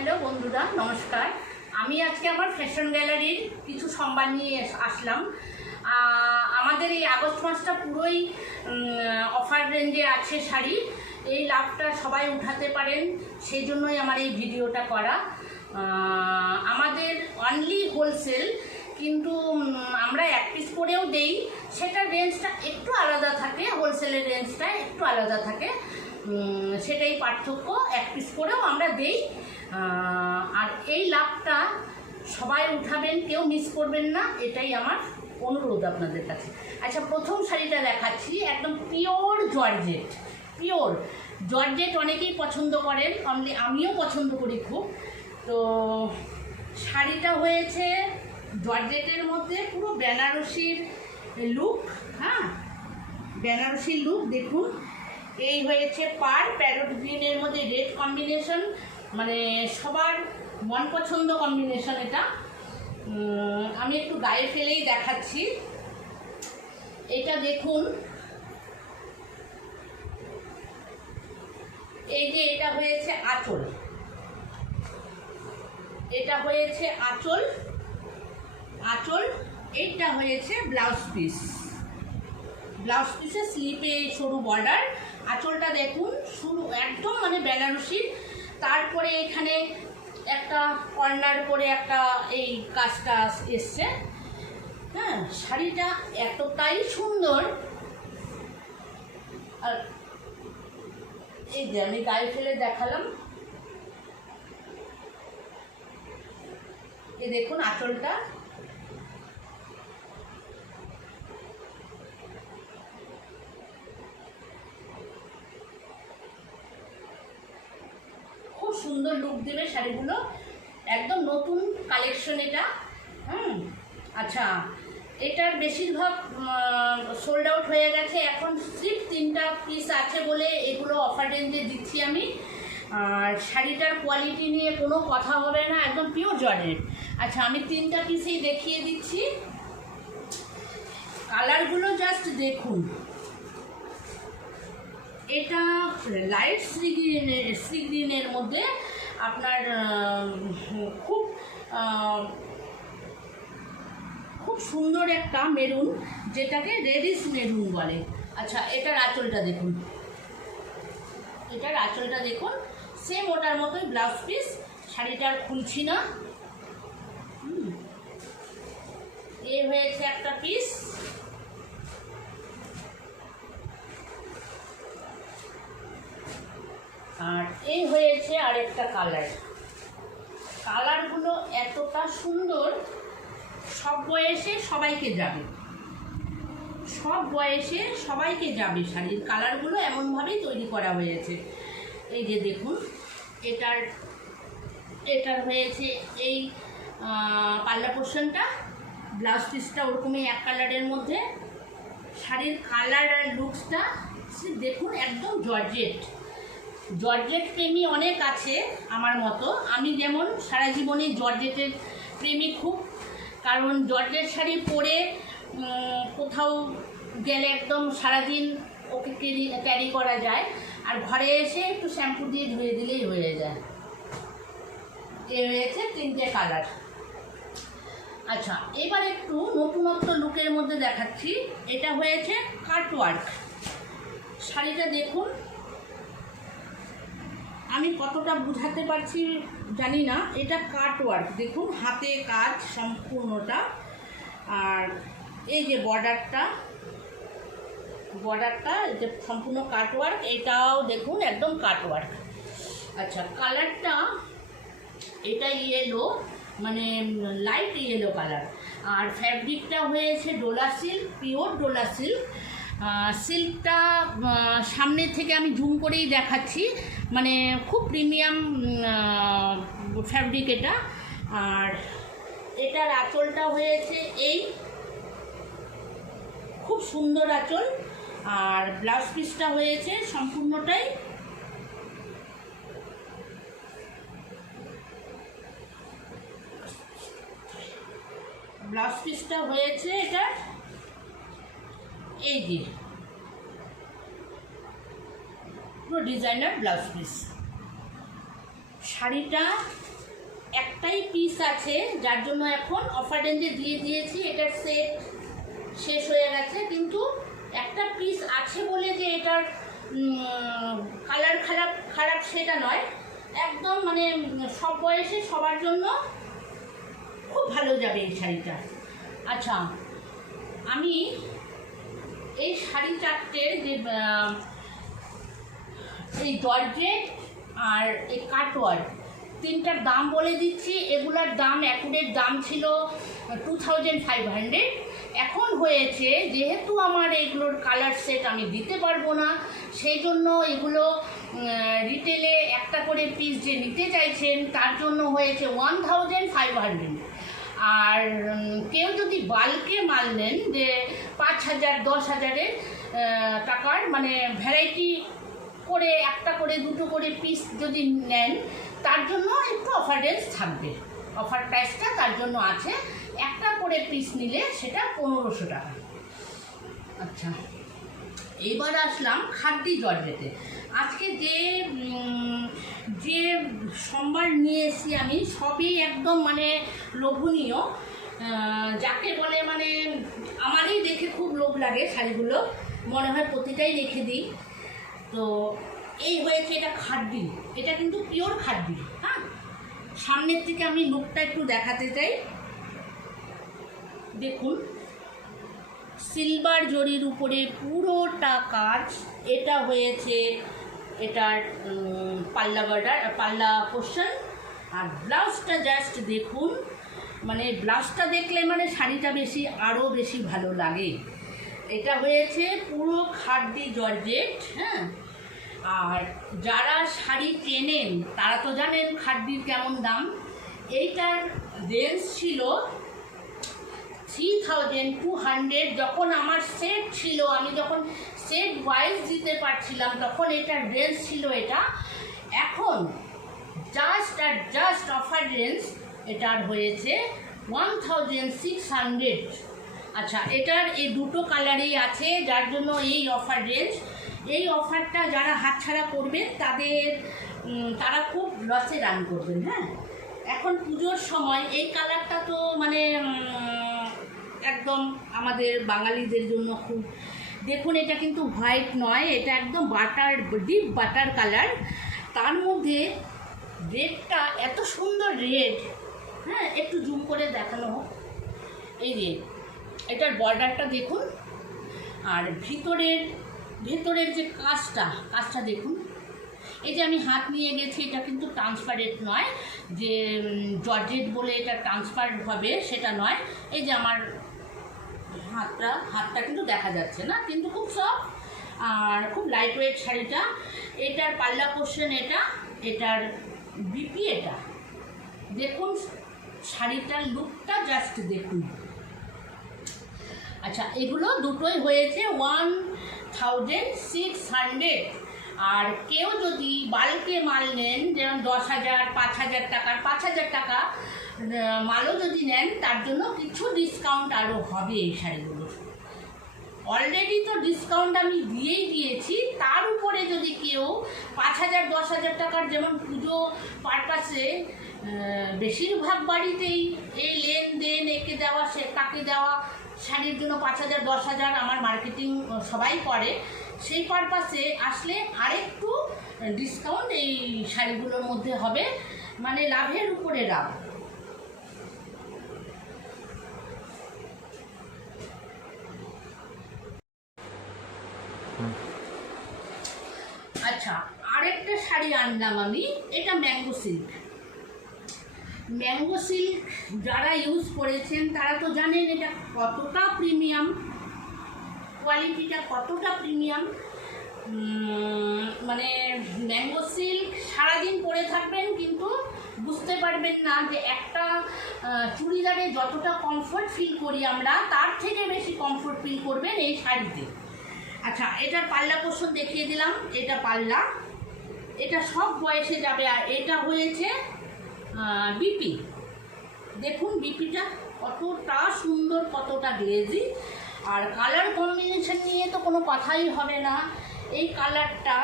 Hello বন্ধুরা, নমস্কার। আমি আজকে আমার ফ্যাশন গ্যালারির কিছু সম্মান নিয়ে আসলাম। আমাদের এই আগস্ট মাসটা পুরোই অফার রেঞ্জে আছে শাড়ি। এই লাভটা সবাই উঠাতে পারেন, সেই জন্যই আমার এই ভিডিওটা করা। আমাদের অনলি হোলসেল, কিন্তু আমরা এক পিস করেও দেই, সেটার রেঞ্জটা একটু আলাদা থাকে, হোলসেলের রেঞ্জটা একটু আলাদা থাকে, সেটাই পার্থক্য। এক পিস করেও আমরা দেই। আর এই লাভটা সবাই উঠাবেন, কেউ মিস করবেন না, এটাই আমার অনুরোধ আপনাদের কাছে। আচ্ছা, প্রথম শাড়িটা দেখাচ্ছি, একদম পিওর জর্জেট। পিওর জর্জেট অনেকেই পছন্দ করেন, আমিও পছন্দ করি খুব। তো শাড়িটা হয়েছে জর্জেটের মধ্যে পুরো বেনারসির লুক। হ্যাঁ, বেনারসির লুক দেখুন। এই হয়েছে প্যারট গ্রিনের মধ্যে রেড কম্বিনেশন, মানে সবার মন পছন্দ কম্বিনেশন এটা। আমি একটু গায়ে ফেলেই দেখাচ্ছি। এটা দেখুন, এই যে এটা হয়েছে আঁচল, এটা হয়েছে আঁচল, এইটা হয়েছে ব্লাউজ পিস। ব্লাউজ পিসে স্লিপে সরু বর্ডার, আঁচলটা দেখুন শুরু একদম মানে বেনারসি। তারপরে এখানে একটা কর্নার করে একটা এই কাজটা এসছে। হ্যাঁ, শাড়িটা এতটাই সুন্দর। আর এই যে আমি গায়ে ফেলে দেখালাম, এই দেখুন আঁচলটা। খুব সুন্দর লুক দেবে শাড়িগুলো, একদম নতুন কালেকশন এটা। আচ্ছা, এটার বেশিরভাগ সোল্ড আউট হয়ে গেছে, এখন সিট 3টা পিস আছে বলে এগুলো অফার রেঞ্জে দিচ্ছি আমি। আর শাড়িটার কোয়ালিটি নিয়ে কোনো কথা হবে না, একদম পিওর জর্জেট। আচ্ছা, আমি 3টা পিসেই দেখিয়ে দিচ্ছি। কালারগুলো জাস্ট দেখুন। এটা লাইট সি গ্রিনের মধ্যে আপনার খুব সুন্দর একটা মেরুন, যেটাকে রেডিশ মেরুন বলে। আচ্ছা, এটার আঁচলটা দেখুন, এটার আঁচলটা দেখুন, সেম ওটার মতোই ব্লাউজ পিস। শাড়িটার খুলছি না। এ হয়েছে একটা পিস। আর এই হয়েছে আরেকটা কালার। কালারগুলো এতটা সুন্দর, সব বয়সে সবাইকে যাবে, সব বয়সে সবাইকে যাবে। শাড়ির কালারগুলো এমনভাবেই তৈরি করা হয়েছে। এই যে দেখুন, এটার হয়েছে এই পাল্লা পোর্শনটা, ব্লাউজ পিসটা ওরকমই এক কালারের মধ্যে। শাড়ির কালার আর লুকসটা দেখুন, একদম জর্জেট। জর্জেট প্রেমী অনেক আছে আমার মতো, আমি যেমন সারা জীবনে জর্জেটের প্রেমী খুব। কারণ জর্জেট শাড়ি পরে কোথাও গেলে একদম সারাদিন ওকে ক্যারি করা যায়, আর ঘরে এসে একটু শ্যাম্পু দিয়ে ধুয়ে দিলেই হয়ে যায়। এ হয়েছে 3টে কালার। আচ্ছা, এবার একটু নতুনত্ব লুকের মধ্যে দেখাচ্ছি। এটা হয়েছে কাটওয়ার্ক। শাড়িটা দেখুন, আমি কতটা বুঝাতে পারছি জানি না। এটা কাটওয়ার্ক দেখুন, হাতে কাজ সম্পূর্ণটা। আর এই যে বর্ডারটা যে সম্পূর্ণ কাটওয়ার্ক, এটাও দেখুন একদম কাটওয়ার্ক। আচ্ছা, কালারটা এটা ইয়েলো, মানে লাইট ইয়েলো কালার। আর ফ্যাব্রিকটা হয়েছে Dola silk, pure Dola silk. সিল্কটা সামনে থেকে আমি জুম করেই দেখাচ্ছি, মানে খুব প্রিমিয়াম ফ্যাব্রিক এটা। আর এটার আঁচলটা হয়েছে এই খুব সুন্দর আঁচল। আর ব্লাউজ পিসটা হয়েছে সম্পূর্ণটাই এটা এই যে পুরো ডিজাইনার ব্লাউজ পিস। শাড়িটা একটাই পিস আছে, যার জন্য এখন অফার রেঞ্জে দিয়ে দিয়েছি। এটার সেট শেষ হয়ে গেছে, কিন্তু একটা পিস আছে বলে যে এটার কালার খারাপ সেটা নয়, একদম মানে সব বয়সে সবার জন্য খুব ভালো যাবে এই শাড়িটা। আচ্ছা, আমি এই শাড়ি চারটে যে এই জর্জেট আর এই কাটওয়ার্ক তিনটার দাম বলে দিচ্ছি। এগুলার দাম অ্যাকুরেট দাম ছিল 2500। এখন হয়েছে, যেহেতু আমার এগুলোর কালার সেট আমি দিতে পারবো না, সেই জন্য এগুলো রিটেলে একটা করে পিস যে নিতে চাইছেন তার জন্য হয়েছে 1500। আর কেউ যদি বাল্কে মাল নেন, যে 5000 10,000-এর টাকার মানে ভ্যারাইটি করে একটা করে দুটো করে পিস যদি নেন, তার জন্য একটু অফার রেঞ্জ থাকবে। অফার প্রাইসটা তার জন্য আছে, একটা করে পিস নিলে সেটা 1500 টাকা। আচ্ছা, এবার আসলাম খাদ্যি জর্জেটে। আজকে যে সম্ভার নিয়ে এসেছি আমি, সবই একদম মানে লোভনীয়, যাকে বলে মানে আমারই দেখে খুব লোভ লাগে শাড়িগুলো, মনে হয় প্রতিটাই রেখে দিই। তো এই হয়েছে, এটা খাদ্যি, এটা কিন্তু পিওর খাদ্যি। হ্যাঁ, সামনের থেকে আমি লুকটা একটু দেখাতে চাই। দেখুন, সিলভার জরির উপরে পুরোটা কাজ। এটা হয়েছে এটার পাল্লা বর্ডার, পাল্লা পোর্শন। আর ব্লাউজটা জাস্ট দেখুন, মানে ব্লাউজটা দেখলে মানে শাড়িটা আরও বেশি ভালো লাগে। এটা হয়েছে পুরো খাদ্যি জর্জেট। হ্যাঁ, আর যারা শাড়ি কেনেন তারা তো জানেন খাদ্যির কেমন দাম। এইটার রেঞ্জ ছিল 3200। যখন আমার সেট ছিল, আমি যখন সেট ওয়াইজ দিতে পারছিলাম, তখন এটার রেঞ্জ ছিল এটা। এখন জাস্ট অফার রেঞ্জ এটার হয়েছে 1600। আচ্ছা, এটার এই দুটো কালারই আছে, যার জন্য এই অফার রেঞ্জ। এই অফারটা যারা হাতছাড়া করবেন তারা খুব লসে রান করবেন। হ্যাঁ, এখন পুজোর সময় এই কালারটা তো মানে একদম আমাদের বাঙালিদের জন্য খুব। দেখুন, এটা কিন্তু হোয়াইট নয়, এটা একদম ডিপ বাটার কালার। তার মধ্যে রেডটা এত সুন্দর রেড। হ্যাঁ, একটু জুম করে দেখানো হোক। এই রেড, এটার বর্ডারটা দেখুন, আর ভেতরের যে কাজটা দেখুন। এই যে আমি হাত নিয়ে গেছি, এটা কিন্তু ট্রান্সপারেন্ট নয়, যে জর্জেট বলে এটা ট্রান্সপারেন্ট হবে সেটা নয়। এই যে আমার হাতটা কিন্তু দেখা যাচ্ছে না, কিন্তু খুব সফট আর খুব লাইট ওয়েট শাড়িটা। এটার পাল্লা পোর্শন এটার বিপি এটা। দেখুন শাড়িটার লুকটা জাস্ট দেখুন। আচ্ছা, এগুলো দুটোই হয়েছে 1600। আর কেউ যদি বাল্কে মাল নেন, যেমন 10,000 5,000 টাকার 5,000 টাকা মালও যদি নেন, তার জন্য কিছু ডিসকাউন্ট আরও হবে এই শাড়িগুলো। অলরেডি তো ডিসকাউন্ট আমি দিয়েই দিয়েছি, তার উপরে যদি কেউ 5,000 10,000 টাকার, যেমন পুজো পারপাসে বেশিরভাগ বাড়িতেই এই লেনদেন, একে দেওয়া সে তাকে দেওয়া, শাড়ির জন্য 5,000 10,000 আমার মার্কেটিং সবাই করে। সেই পারপাসে আসলে আরেকটু ডিসকাউন্ট এই শাড়িগুলোর মধ্যে হবে, মানে লাভের উপরে লাভ। আচ্ছা, আরেকটা শাড়ি আনলাম আমি, এটা ম্যাঙ্গো সিল্ক। যারা ইউজ করেছেন তারা তো জানেন এটা কতটা প্রিমিয়াম, কোয়ালিটিটা কতটা প্রিমিয়াম। মানে ম্যাঙ্গো সিল্ক সারাদিন পরে থাকবেন, কিন্তু বুঝতে পারবেন না যে একটা চুড়িদারে যতটা কমফোর্ট ফিল করি আমরা, তার থেকে বেশি কমফোর্ট ফিল করবেন এই শাড়িতে। আচ্ছা, এটার পাল্লা পোর্শন দেখিয়ে দিলাম। এটা পাল্লা, এটা সব বয়সে যাবে। আর এটা হয়েছে বিপি। দেখুন বিপিটা কতটা সুন্দর, কতটা গ্লেজি। আর কালার কম্বিনেশন নিয়ে তো কোনো কথাই হবে না। এই কালারটা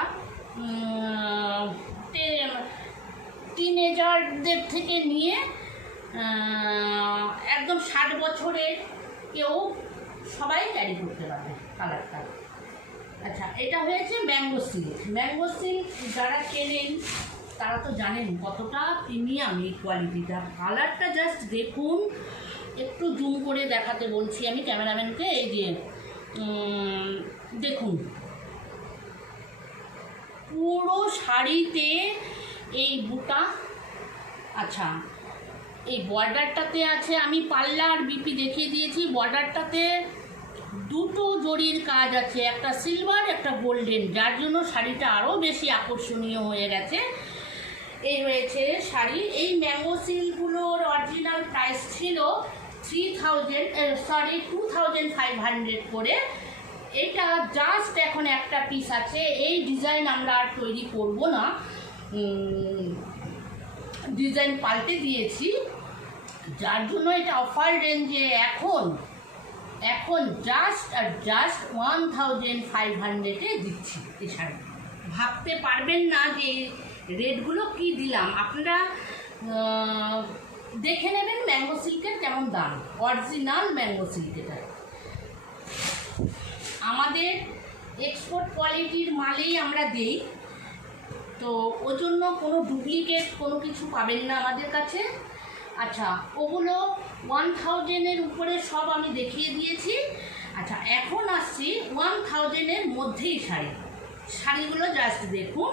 টিনেজারদের থেকে নিয়ে একদম 60 বছরের কেউ সবাই ক্যারি করতে পারবে কালারটা। আচ্ছা, এটা হয়েছে ম্যাঙ্গো সিল্ক। ম্যাঙ্গো সিল্ক যারা কেনেন তারা তো জানেন কতটা প্রিমিয়াম এই কোয়ালিটিটা। কালারটা জাস্ট দেখুন, একটু জুম করে দেখাতে বলছি আমি ক্যামেরাম্যানকে। এই যে দেখুন, পুরো শাড়িতে এই বুটা। আচ্ছা, এই বর্ডারটাতে আছে, আমি পাল্লা আর বিপি দেখিয়ে দিয়েছি, বর্ডারটাতে দুটো জরির কাজ আছে, একটা সিলভার একটা গোল্ডেন, যার জন্য শাড়িটা আরও বেশি আকর্ষণীয় হয়ে গেছে। এই রয়েছে শাড়ি। এই ম্যাঙ্গো সিল্কগুলোর অরিজিনাল প্রাইস ছিল 2500 করে। এটা জাস্ট এখন একটা পিস আছে। এই ডিজাইন আমরা আর তৈরি করব না, ডিজাইন পাল্টে দিয়েছি, যার জন্য এটা অফার রেঞ্জে এখন জাস্ট 1500-এ দিচ্ছি এই শাড়ি। ভাবতে পারবেন না যে রেটগুলো কি দিলাম। আপনারা দেখে নেবেন ম্যাঙ্গো সিল্কের কেমন দাম, অরিজিনাল ম্যাঙ্গো সিল্কের। আমাদের এক্সপোর্ট কোয়ালিটির মালেই আমরা দিই, তো ওই জন্য কোনো ডুপ্লিকেট কোনো কিছু পাবেন না আমাদের কাছে। আচ্ছা, ওগুলো 1000-এর উপরে সব আমি দেখিয়ে দিয়েছি। আচ্ছা, এখন আসছি 1000-এর মধ্যেই শাড়িগুলো জাস্ট দেখুন।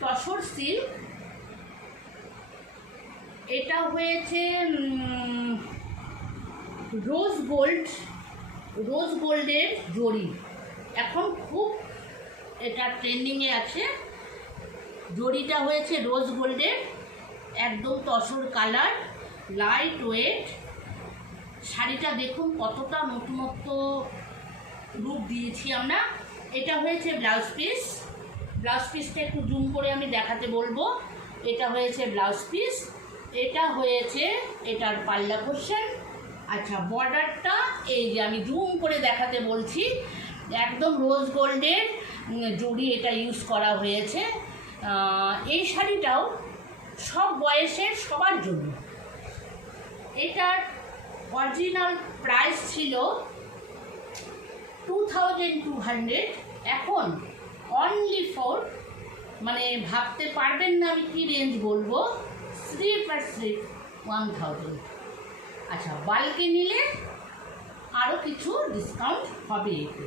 তসর সিল্ক, এটা হয়েছে রোজ গোল্ডের জরি, এখন খুব এটা ট্রেন্ডিংয়ে আছে। জরিটা হয়েছে রোজ গোল্ডের, একদম তসর কালার, লাইট ওয়েট। শাড়িটা দেখুন কতটা নতুনত্ব রূপ দিয়েছি আমরা। এটা হয়েছে ব্লাউজ পিসটা একটু জুম করে আমি দেখাতে বলবো। এটা হয়েছে ব্লাউজ পিস, এটা হয়েছে এটার পাল্লা পোর্শন। আচ্ছা, বর্ডারটা এই যে আমি জুম করে দেখাতে বলছি, একদম রোজ গোল্ডের জরি এটা ইউজ করা হয়েছে। এই শাড়িটাও সব বয়সের সবার জন্য। এটার অরিজিনাল প্রাইস ছিল 2200, এখন অনলি ফর, মানে ভাবতে পারবেন না আমি কী রেঞ্জ বলবো, 3% 1000। আচ্ছা, বাল্কে নিলে আরও কিছু ডিসকাউন্ট হবে এতে।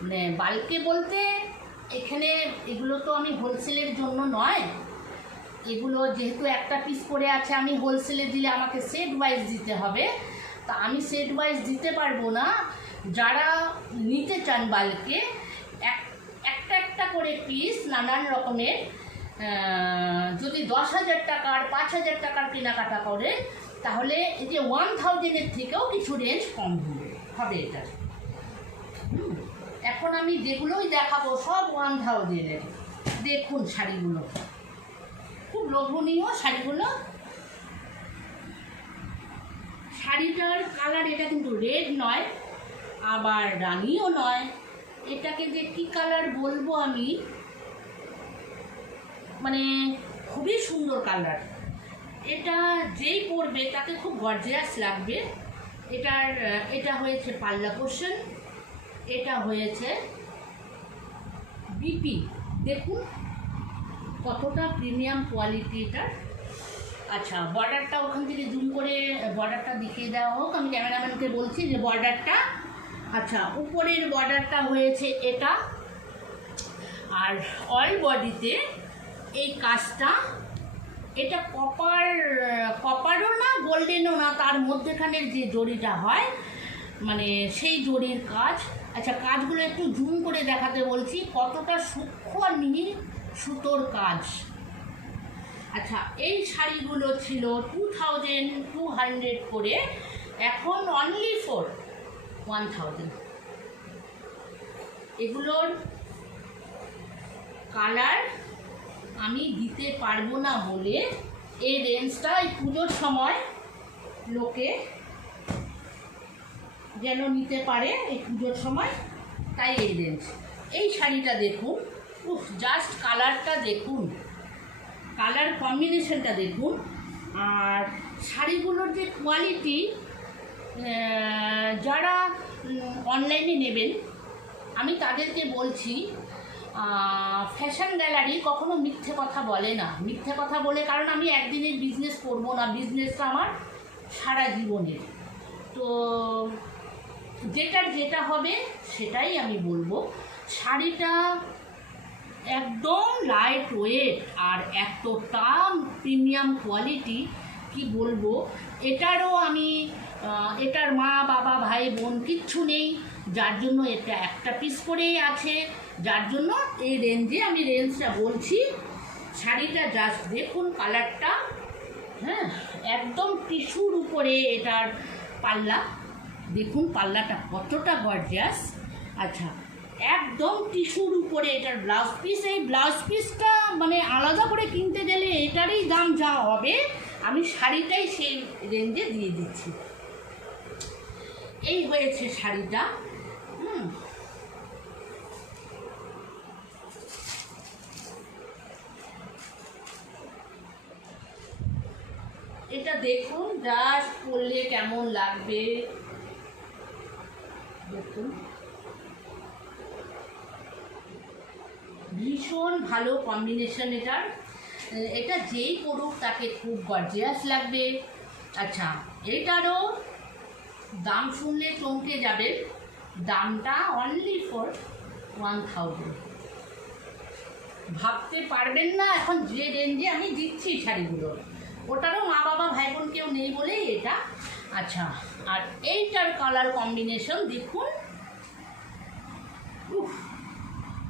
মানে বাল্কে বলতে এখানে এগুলো তো আমি হোলসেলের জন্য নয়, এগুলো যেহেতু একটা পিস করে আছে, আমি হোলসেলে দিলে আমাকে সেট ওয়াইজ দিতে হবে, তা আমি সেট ওয়াইজ দিতে পারবো না। যারা নিতে চান বাল্কে, একটা করে পিস নানান রকমের, যদি 10,000 টাকার 5,000 টাকার কেনাকাটা করে, তাহলে এই যে 1000-এর থেকেও কিছু রেঞ্জ কম হবে এটা। এখন আমি যেগুলোই দেখাবো সব 1000-এর। দেখুন শাড়িগুলো খুব লোভনীয় শাড়িগুলো। শাড়িটার কালার, এটা কিন্তু রেড নয় আবার রানিও নয়, এটাকে যে কী কালার বলবো আমি, মানে খুবই সুন্দর কালার। এটা যেই পরবে তাকে খুব গর্জিয়াস লাগবে। এটা হয়েছে পাল্লা পোর্শন, এটা হয়েছে বিপি। দেখুন কতটা প্রিমিয়াম কোয়ালিটি এটার। আচ্ছা, বর্ডারটা ওখান থেকে জুম করে বর্ডারটা দেখিয়ে দেওয়া হোক, আমি ক্যামেরাম্যানকে বলছি যে বর্ডারটা। আচ্ছা, উপরের বর্ডারটা হয়েছে এটা, আর অল বডিতে এই কাজটা, এটা কপারও না গোল্ডেনও না, তার মধ্যেখানের যে জরিটা হয়, মানে সেই জরির কাজ। আচ্ছা, কাজগুলো একটু জুম করে দেখাতে বলছি, কতটা সূক্ষ্ম আর মিহি সুতোর কাজ। আচ্ছা, এই শাড়িগুলো ছিল 2200 করে, এখন অনলি ফর 1000। এগুলোর কালার আমি দিতে পারবো না বলে এই রেঞ্জটা এই পুজোর সময় লোকে যেন নিতে পারে এই পুজোর সময়, তাই এই রেঞ্জ। এই শাড়িটা দেখুন, জাস্ট কালারটা দেখুন, কালার কম্বিনেশনটা দেখুন। আর শাড়িগুলোর যে কোয়ালিটি, যারা অনলাইনে নেবেন আমি তাদেরকে বলছি, ফ্যাশন গ্যালারি কখনো মিথ্যে কথা বলে না। মিথ্যে কথা বলে, কারণ আমি একদিনের বিজনেস করব না, বিজনেসটা আমার সারা জীবনের। তো যেটা হবে সেটাই আমি বলবো। শাড়িটা একদম লাইট ওয়েট আর এতটা প্রিমিয়াম কোয়ালিটি, কি বলবো। এটারও আমি এটার মা বাবা ভাই বোন কিচ্ছু নেই, যার জন্য এটা একটা পিস করেই আছে, যার জন্য এই রেঞ্জে আমি রেঞ্জটা বলছি। শাড়িটা জাস্ট দেখুন কালারটা, হ্যাঁ, একদম টিস্যুর উপরে এটার পাল্লা, দেখুন পাল্লাটা কতটা গর্জিয়াস। আচ্ছা, একদম টিস্যুর উপরে এটার ব্লাউজ পিস। এই ব্লাউজ পিসটা মানে আলাদা করে কিনতে গেলে এটারই দাম যা হবে, আমি শাড়িটাই সেই রেঞ্জে দিয়ে দিচ্ছি। এই হয়েছে শাড়িটা। এটা দেখুন জাস্ট পরলে কেমন লাগবে, দেখুন ভীষণ ভালো কম্বিনেশন এটার। এটা যেই পড়ুক তাকে খুব গর্জিয়াস লাগবে। আচ্ছা, এটারও দাম শুনলে চমকে যাবে, দামটা অনলি ফর 1000। ভাবতে পারবেন না এখন যে রেঞ্জে আমি দিচ্ছি শাড়িগুলো, ওটারও মা বাবা ভাই বোন কেউ নেই বলেই এটা। আচ্ছা, আর এইটার কালার কম্বিনেশন দেখুন,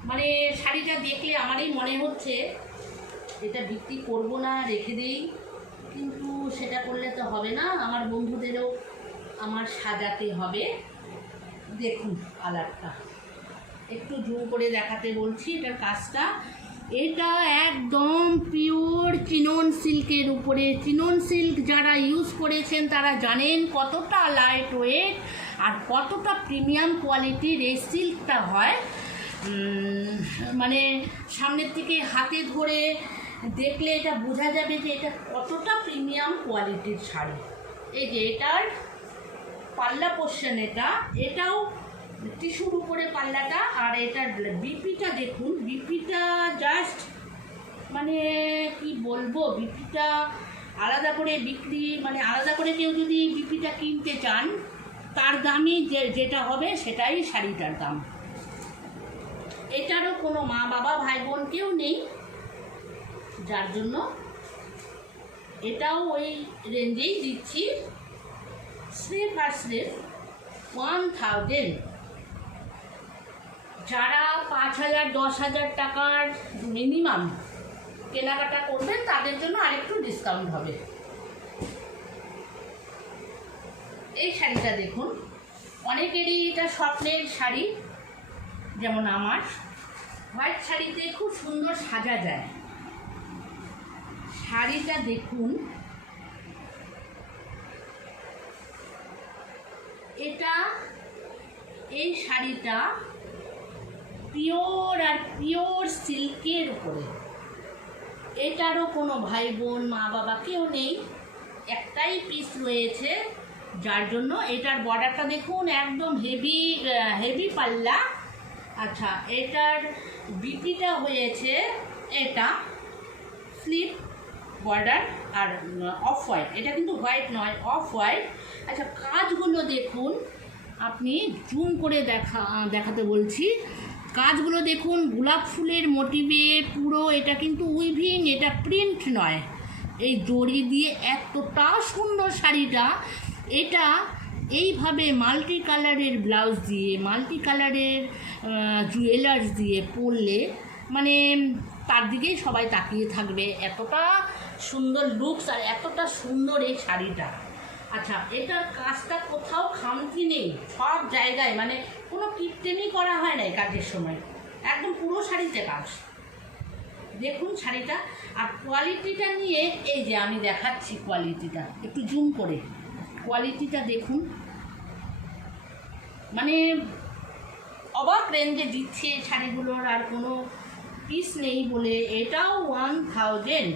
মানে শাড়িটা দেখলে আমারই মনে হচ্ছে এটা বিক্রি করব না, রেখে দিই, কিন্তু সেটা করলে তো হবে না, আমার বন্ধুদেরও আমার সাজাতে হবে। দেখুন কালারটা একটু জুম করে দেখাতে বলছি এটার কাজটা। এটা একদম পিওর চিনন সিল্কের উপরে। চিনন সিল্ক যারা ইউজ করেছেন তারা জানেন কতটা লাইট ওয়েট আর কতটা প্রিমিয়াম কোয়ালিটির এই সিল্কটা হয়। মানে সামনের থেকে হাতে ধরে দেখলে এটা বোঝা যাবে যে এটা কতটা প্রিমিয়াম কোয়ালিটির শাড়ি। এই যে এটার পাল্লা পোর্শন, এটাও টিস্যুর উপরে পাল্লাটা। আর এটার বিপিটা দেখুন, বিপিটা জাস্ট মানে কি বলবো, বিপিটা আলাদা করে বিক্রি, মানে আলাদা করে কেউ যদি বিপিটা কিনতে চান তার দামই যেটা হবে সেটাই শাড়িটার দাম। এটারও কোনো মা বাবা ভাই বোন কেউ নেই, যার জন্য এটাও ওই রেঞ্জেই দিচ্ছি। স্লিভ আর স্লিভ 1000। যারা 5000 10,000 টাকার মিনিমাম কেনাকাটা করবেন তাদের জন্য আরেকটু ডিসকাউন্ট হবে। এই শাড়িটা দেখুন, অনেকেরই এটা স্বপ্নের শাড়ি, যেমন আমার। হোয়াইট শাড়িতে খুব সুন্দর সাজা যায়। শাড়িটা দেখুন, এই শাড়িটা পিওর আর পিওর সিল্কের উপরে। এটারও কোনো ভাই বোন মা বাবা কেউ নেই, একটাই পিস রয়েছে, যার জন্য এটার বর্ডারটা দেখুন একদম হেভি পাল্লা। আচ্ছা, এটার বিপিটা হয়েছে এটা স্লিপ বর্ডার আর অফ হোয়াইট, এটা কিন্তু হোয়াইট নয়, অফ হোয়াইট। আচ্ছা, কাজগুলো দেখুন, আপনি জুম করে দেখাতে বলছি। কাজগুলো দেখুন, গোলাপ ফুলের মোটিভে পুরো, এটা কিন্তু উইভিং, এটা প্রিন্ট নয়। এই দড়ি দিয়ে এতটা সুন্দর শাড়িটা। এটা এইভাবে মাল্টি কালারের ব্লাউজ দিয়ে, মাল্টি কালারের জুয়েলার্স দিয়ে পরলে মানে তার দিকেই সবাই তাকিয়ে থাকবে, এতটা সুন্দর লুকস আর এতটা সুন্দর এই শাড়িটা। আচ্ছা, এটার কাজটা কোথাও খামতি নেই, সব জায়গায়, মানে কোনো কৃত্রিমই করা হয় না এই কাজের সময়, একদম পুরো শাড়িতে কাজ। দেখুন শাড়িটা, আর কোয়ালিটিটা নিয়ে এই যে আমি দেখাচ্ছি কোয়ালিটিটা, একটু জুম করে কোয়ালিটিটা দেখুন, মানে অবাক রেঞ্জে দিচ্ছে শাড়িগুলোর। আর কোনো পিস নেই বলে এটাও 1000।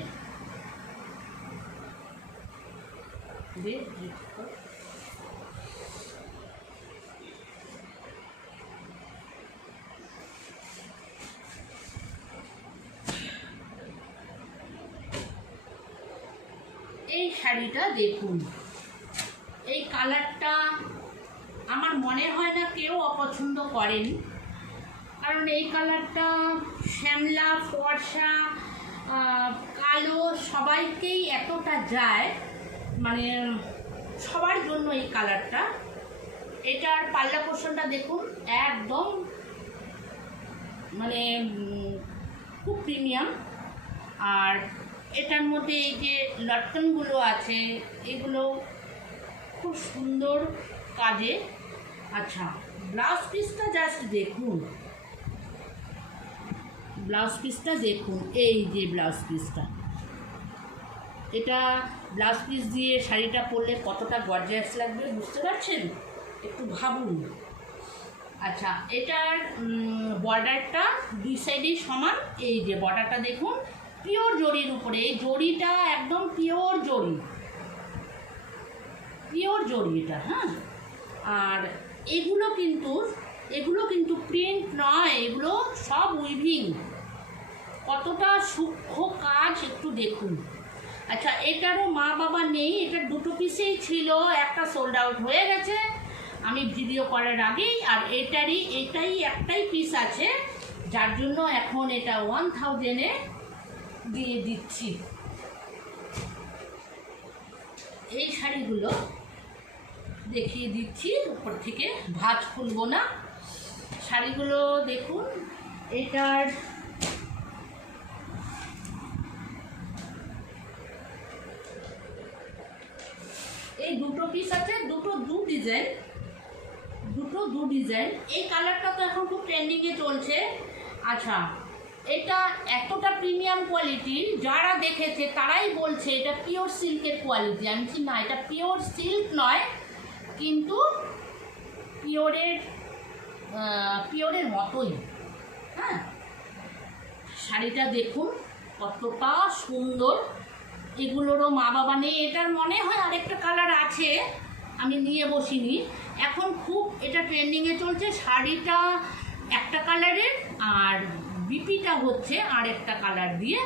এই শাড়িটা দেখুন, এই কালারটা আমার মনে হয় না কেউ অপছন্দ করেন, কারণ এই কালারটা শ্যামলা, ফর্সা, কালো সবাইকেই এতটা যায়, মানে সবার জন্য এই কালারটা। এটার পাল্লা পোর্শনটা দেখুন, একদম মানে খুব প্রিমিয়াম। আর এটার মধ্যে এই যে লটকনগুলো আছে এগুলো খুব সুন্দর কাজে। আচ্ছা, ব্লাউজ পিসটা জাস্ট দেখুন, ব্লাউজ পিসটা দেখুন, এই যে ব্লাউজ পিসটা, এটা ব্লাউজ পিস দিয়ে শাড়িটা পরলে কতটা গর্জিয়াস লাগবে বুঝতে পারছেন? একটু ভাবুন। আচ্ছা, এটার বর্ডারটা দুই সাইডেই সমান, এই যে বর্ডারটা দেখুন, পিওর জরির উপরে, এই জরিটা একদম পিওর জরি, পিওর জরি এটা। হ্যাঁ, আর এগুলো কিন্তু প্রিন্ট নয়, এগুলো সব উইভিং। কতটা সূক্ষ্ম কাজ একটু দেখুন। আচ্ছা, এটারও মা বাবা নেই, এটার দুটো পিসেই ছিল, একটা সোল্ড আউট হয়ে গেছে আমি ভিডিও করার আগেই, আর এটাই একটাই পিস আছে, যার জন্য এখন এটা 1000-এ দিয়ে দিচ্ছি। এই শাড়িগুলো দেখিয়ে দিচ্ছি উপর থেকে, ভাঁজ খুলবো না। শাড়িগুলো দেখুন, এটার এই দুটো পিস আছে, দু ডিজাইন। এই কালারটা তো এখন খুব ট্রেন্ডিংয়ে চলছে। আচ্ছা, এটা এতটা প্রিমিয়াম কোয়ালিটি, যারা দেখেছে তারাই বলছে এটা পিওর সিল্কের কোয়ালিটি। আমি বলছি না, এটা পিওর সিল্ক নয়, কিন্তু পিওরের মতোই। হ্যাঁ, শাড়িটা দেখুন কতটা সুন্দর। এগুলোরও মা বাবা নেই, এটার মনে হয় আরেকটা কালার আছে, আমি নিয়ে বসিনি। এখন খুব এটা ট্রেন্ডিংয়ে চলছে। শাড়িটা একটা কালারের আর বিপিটা হচ্ছে আর একটা কালার দিয়ে।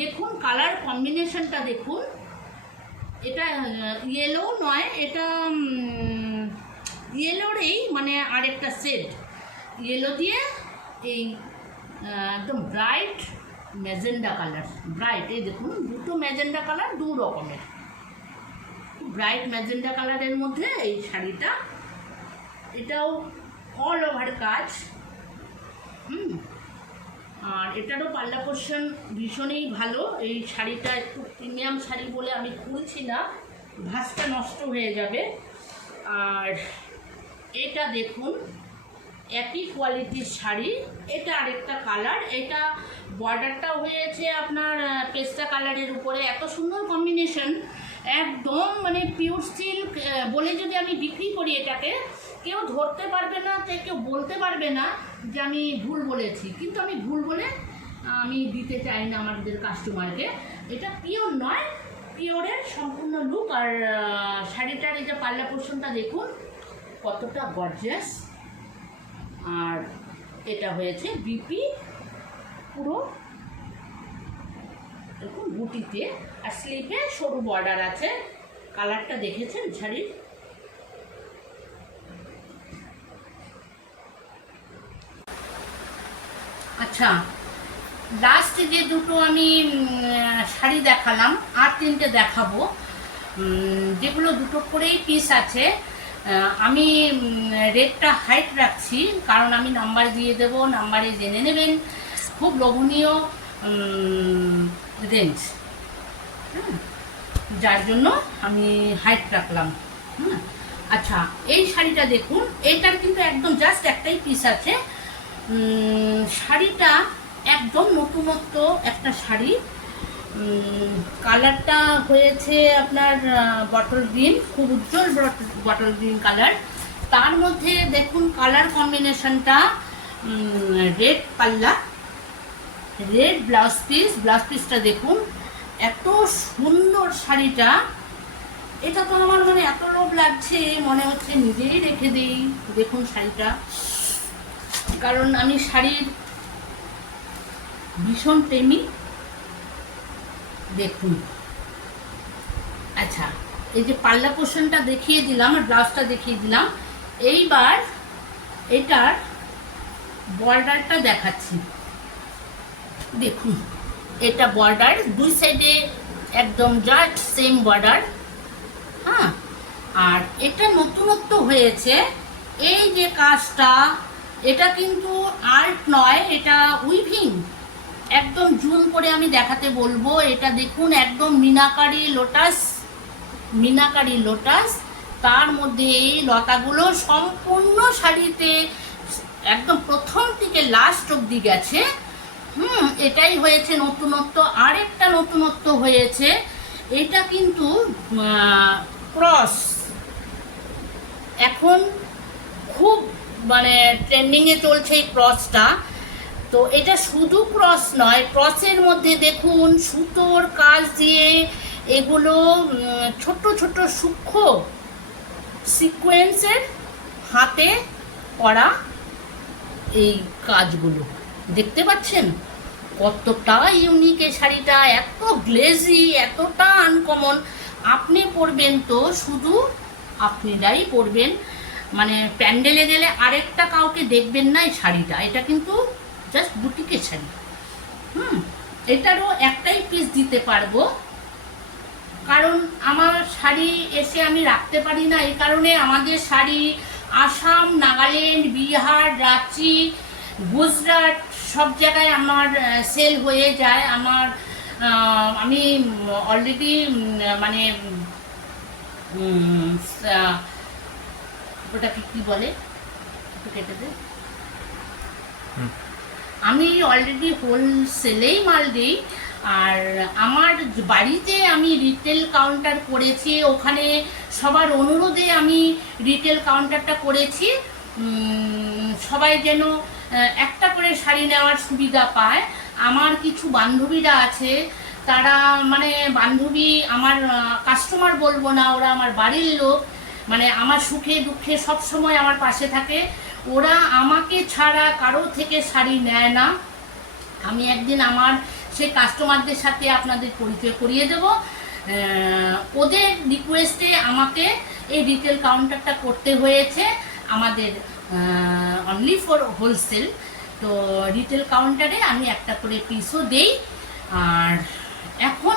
দেখুন কালার কম্বিনেশনটা দেখুন, এটা ইয়েলো নয়, এটা ইয়েলোরই মানে আরেকটা সেট, ইয়েলো দিয়ে এই একদম ব্রাইট ম্যাজেন্ডা কালার, ব্রাইট, এই দেখুন দুটো ম্যাজেন্ডা কালার, দু রকমের ব্রাইট ম্যাজেন্ডা কালারের মধ্যে এই শাড়িটা। এটাও অল ওভার কাজ। আর এটারও পাল্লা পোর্শন ভীষণই ভালো। এই শাড়িটা একটু প্রিমিয়াম শাড়ি বলে আমি খুলছি না, ভাঁজটা নষ্ট হয়ে যাবে। আর এটা দেখুন একই কোয়ালিটির শাড়ি, এটা আরেকটা কালার, এটা বর্ডারটা হয়েছে আপনার পেস্তা কালারের উপরে। এত সুন্দর কম্বিনেশন, একদম মানে পিওর সিল্ক বলে যদি আমি বিক্রি করি এটাকে, কেউ ধরতে পারবে না, কেউ বলতে পারবে না যে আমি ভুল বলেছি, কিন্তু আমি ভুল বলে আমি দিতে চাই না আমাদের কাস্টমারকে। এটা পিওর নয়, পিওরের সম্পূর্ণ লুক। আর শাড়িটার এই যে পাল্লা পোর্শনটা দেখুন কতটা গর্জিয়াস। আর এটা হয়েছে বিপি পুরো দেখুন বুটিতে, আর স্লিপে সরু বর্ডার আছে। কালারটা দেখেছেন শাড়ির? আচ্ছা, লাস্ট যে দুটো আমি শাড়ি দেখালাম, আর তিনটে দেখাবো, যেগুলো দুটো করেই পিস আছে। আমি রেটটা হাইট রাখছি, কারণ আমি নাম্বার দিয়ে দেব, নাম্বারে জেনে নেবেন। খুব লোভনীয় রেঞ্জ, যার জন্য আমি হাইট রাখলাম। আচ্ছা, এই শাড়িটা দেখুন, এটার কিন্তু একদম জাস্ট একটাই পিস আছে। শাড়িটা একদম নতুনত্ব একটা শাড়ি। কালারটা হয়েছে আপনার বটল গ্রিন, খুব উজ্জ্বল বটল গ্রিন কালার। তার মধ্যে দেখুন কালার কম্বিনেশনটা রেড পাল্লা, রেড ব্লাউজ পিসটা দেখুন, এত সুন্দর শাড়িটা। এটা তো আমার মানে এত লোভ লাগছে, মনে হচ্ছে নিজেই রেখে দিই। দেখুন শাড়িটা, কারণ আমি শাড়ির ভীষণ প্রেমী। দেখুন, আচ্ছা এই যে পাল্লা পোর্শনটা দেখিয়ে দিলাম আর ব্লাউজটা দেখিয়ে দিলাম, এইবার এটার বর্ডারটা দেখাচ্ছি। দেখুন, এটা বর্ডার দুই সাইডে একদম জাস্ট সেম বর্ডার। হ্যাঁ, আর এটা নতুনত্ব হয়েছে এই যে কাজটা, এটা কিন্তু আর্ট নয়, এটা উইভিং। একদম জুম করে আমি দেখাতে বলবো। এটা দেখুন, একদম মিনাকারি লোটাস, তার মধ্যে এই লতাগুলো সম্পূর্ণ শাড়িতে একদম প্রথম থেকে লাস্ট অবধি গেছে। এটাই হয়েছে নতুনত্ব। আরেকটা নতুনত্ব হয়েছে, এটা কিন্তু ক্রস, এখন খুব মানে ট্রেন্ডিংয়ে চলছে এই ক্রসটা। তো এটা শুধু ক্রস নয়, ক্রসের মধ্যে দেখুন সুতোর কাজ দিয়ে এগুলো ছোট ছোট সূক্ষ্ম সিকোয়েন্সের হাতে করা এই কাজগুলো দেখতে পাচ্ছেন। কতটা ইউনিক এই শাড়িটা, এত গ্লেজি, এতটা আনকমন। আপনি পরবেন তো শুধু আপনিরাই পরবেন, মানে প্যান্ডেলে গেলে আরেকটা কাউকে দেখবেন না এই শাড়িটা। এটা কিন্তু জাস্ট বুটিকের শাড়ি। এটারও একটাই পিস দিতে পারবো, কারণ আমার শাড়ি এসে আমি রাখতে পারি না। এই কারণে আমাদের শাড়ি আসাম, নাগাল্যান্ড, বিহার, রাঁচি, গুজরাট সব জায়গায় আমার সেল হয়ে যায়। আমি অলরেডি মানে ওটাকে কি বলে, একটু কেটে দে। আমি অলরেডি হোলসেলেই মাল দিই। আর আমার বাড়িতে আমি রিটেল কাউন্টার করেছি, ওখানে সবার অনুরোধে আমি রিটেল কাউন্টারটা করেছি, সবাই যেন একটা করে শাড়ি নেওয়ার সুবিধা পায়। আমার কিছু বান্ধবীরা আছে, তারা মানে বান্ধবী, আমার কাস্টমার বলবো না, ওরা আমার বাড়ির লোক, মানে আমার সুখে দুঃখে সব সময় আমার পাশে থাকে। ওরা আমাকে ছাড়া কারো থেকে শাড়ি নেয় না। আমি একদিন আমার সেই কাস্টমারদের সাথে আপনাদের পরিচয় করিয়ে দেব। ওদের রিকোয়েস্টে আমাকে এই রিটেল কাউন্টারটা করতে হয়েছে, আমাদের অনলি ফর হোলসেল। তো রিটেল কাউন্টারে আমি একটা করে পিসও দেই। আর এখন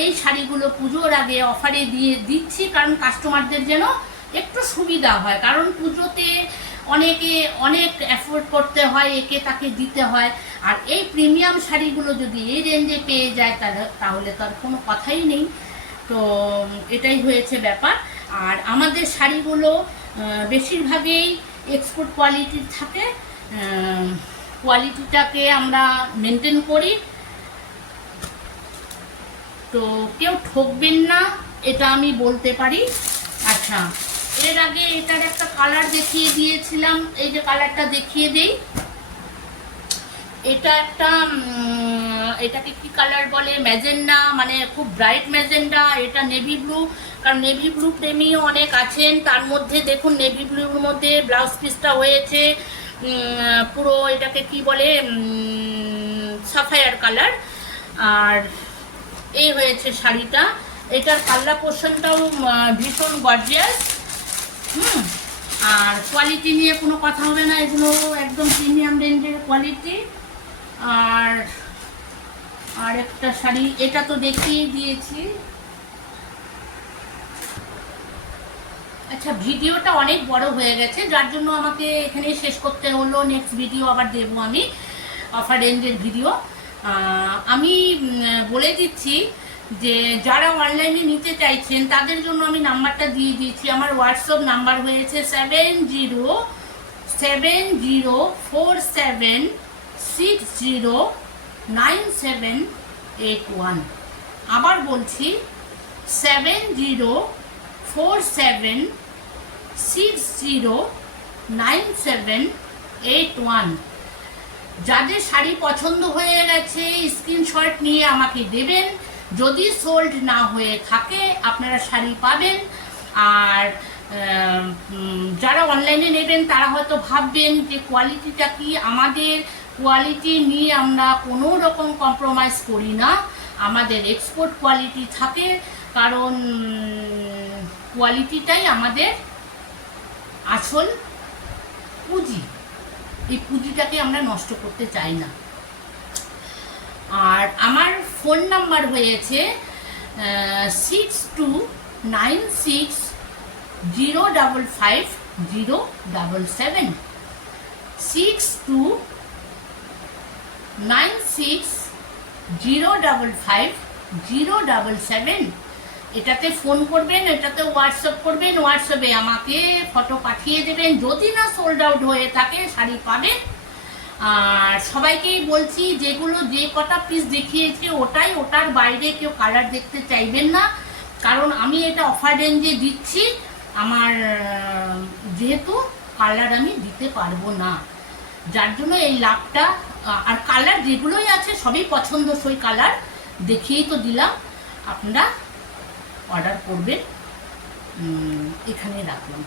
এই শাড়িগুলো পুজোর আগে অফারে দিচ্ছি, কারণ কাস্টমারদের যেন একটু সুবিধা হয়। কারণ পুজোতে অনেকে অনেক অ্যাফোর্ড করতে হয়, একে তাকে দিতে হয়। আর এই প্রিমিয়াম শাড়িগুলো যদি এই রেঞ্জে পেয়ে যায় তাহলে তার কোনো কথাই নেই। তো এটাই হয়েছে ব্যাপার। আর আমাদের শাড়িগুলো বেশিরভাগই এক্সপোর্ট কোয়ালিটির থাকে, কোয়ালিটিটাকে আমরা মেনটেন করি। তো কেউ ঠকবেন না, এটা আমি বলতে পারি। আচ্ছা, এর আগে এটার একটা কালার দেখিয়ে দিয়েছিলাম, এই যে কালারটা দেখিয়ে দেই। এটা একটা এটাকে কি কালার বলে, ম্যাজেন্ডা, মানে খুব ব্রাইট ম্যাজেন্ডা। এটা নেভি ব্লু, কারণ নেভি ব্লু প্রেমীও অনেক আছেন। তার মধ্যে দেখুন নেভি ব্লুর মধ্যে ব্লাউজ পিসটা হয়েছে পুরো, এটাকে কি বলে, সাফায়ার কালার। আর এই হয়েছে শাড়িটা। এটার পাল্লা পোর্শনটাও ভীষণ গর্জিয়াস। আর কোয়ালিটি নিয়ে কোনো কথা হবে না, এগুলো একদম প্রিমিয়াম রেঞ্জের কোয়ালিটি। আর একটা শাড়ি, এটা তো দেখিয়ে দিয়েছি। আচ্ছা, ভিডিওটা অনেক বড় হয়ে গেছে, যার জন্য আমাকে এখানে শেষ করতে হলো। নেক্সট ভিডিও আবার দেবো আমি, অফার রেঞ্জের ভিডিও। আমি বলে দিচ্ছি যে যারা অনলাইনে নিতে চাইছেন তাদের জন্য আমি নাম্বারটা দিয়ে দিয়েছি। আমার হোয়াটসঅ্যাপ নাম্বার হয়েছে 7047609781। আবার বলছি 7047609781। যাদের শাড়ি পছন্দ হয়ে গেছে স্ক্রিনশট নিয়ে আমাকে দেবেন। যদি সোল্ড না হয়ে থাকে আপনারা শাড়ি পাবেন। আর যারা অনলাইনে নেবেন তারা হয়তো ভাববেন যে কোয়ালিটিটা কি। আমাদের কোয়ালিটি নিয়ে আমরা কোনো রকম কম্প্রোমাইজ করি না, আমাদের এক্সপোর্ট কোয়ালিটি থাকে, কারণ কোয়ালিটিটাই আমাদের আসল পুঁজি। এই পুঁজিটাকে আমরা নষ্ট করতে চাই না। আর আমার ফোন নাম্বার হয়েছে 6296055077, 6296055077। এটাতে ফোন করবেন, এটাতে হোয়াটসঅ্যাপ করবেন, হোয়াটসঅ্যাপে আমাকে ফটো পাঠিয়ে দেবেন। যদি না সোল্ড আউট হয়ে থাকে শাড়ি পাবেন। আর সবাইকেই বলছি যেগুলো যে কটা পিস দেখিয়েছি ওটার বাইরে কেউ কালার দেখতে চাইবেন না, কারণ আমি এটা অফার রেঞ্জে দিচ্ছি। আমার যেহেতু কালার আমি দিতে পারবো না, যার জন্য এই লাভটা। আর কালার যেগুলোই আছে সবই পছন্দসই কালার, দেখিয়েই তো দিলাম। আপনারা অর্ডার করবেন, এখানে রাখলাম।